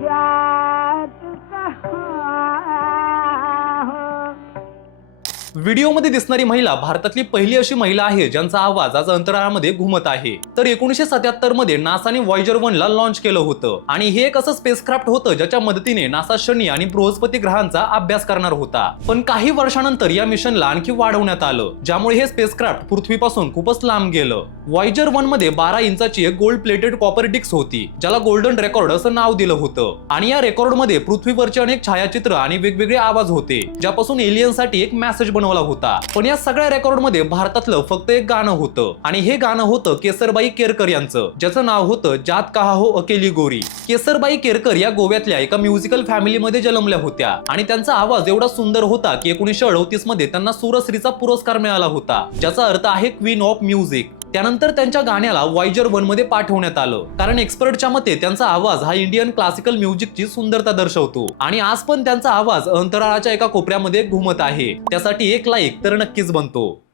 Yeah. व्हिडिओमध्ये दिसणारी महिला भारतातली पहिली अशी महिला आहे ज्यांचा आवाज आज अंतराळामध्ये घुमत आहे. तर एकोणीशे सत्याहत्तरमध्ये नासाने वॉयजर वन ला लॉन्च केलं होतं. आणि हे एक असं स्पेसक्राफ्ट होतं ज्याच्या मदतीने नासा शनी आणि बृहस्पती ग्रहांचा अभ्यास करणार होता. पण काही वर्षानंतर या मिशनला आणखी वाढवण्यात आलं ज्यामुळे हे स्पेसक्राफ्ट पृथ्वीपासून खूपच लांब गेलं. वॉयजर वनमध्ये बारा इंचाची एक गोल्ड प्लेटेड कॉपर डिक्स होती ज्याला गोल्डन रेकॉर्ड असं नाव दिलं होतं. आणि या रेकॉर्डमध्ये पृथ्वीवरचे अनेक छायाचित्र आणि वेगवेगळे आवाज होते ज्यापासून एलियनसाठी एक मेसेज बनवला होता. पण या सगळ्या रेकॉर्डमध्ये भारतातलं फक्त एक गाणं होतं. आणि हे गाणं होतं केसरबाई केरकर यांचं. ज्याचं नाव होतं जात कहा हो अकेली गोरी. केसरबाई केरकर या गोव्यातल्या एका म्युझिकल फॅमिलीमध्ये जन्मल्या होत्या. आणि त्यांचा आवाज एवढा सुंदर होता की एकोणीसशे अडतीसमध्ये त्यांना सुरश्रीचा पुरस्कार मिळाला होता. ज्याचा अर्थ आहे क्वीन ऑफ म्युझिक त्यानंतर त्यांच्या गाण्याला वॉयजर वनमध्ये पाठवण्यात आलं. कारण एक्सपर्टच्या मते त्यांचा आवाज हा इंडियन क्लासिकल म्युझिकची सुंदरता दर्शवतो. आणि आज पण त्यांचा आवाज अंतराळाच्या एका कोपऱ्यामध्ये घुमत आहे. त्यासाठी एक लाईक तर नक्कीच बनतो.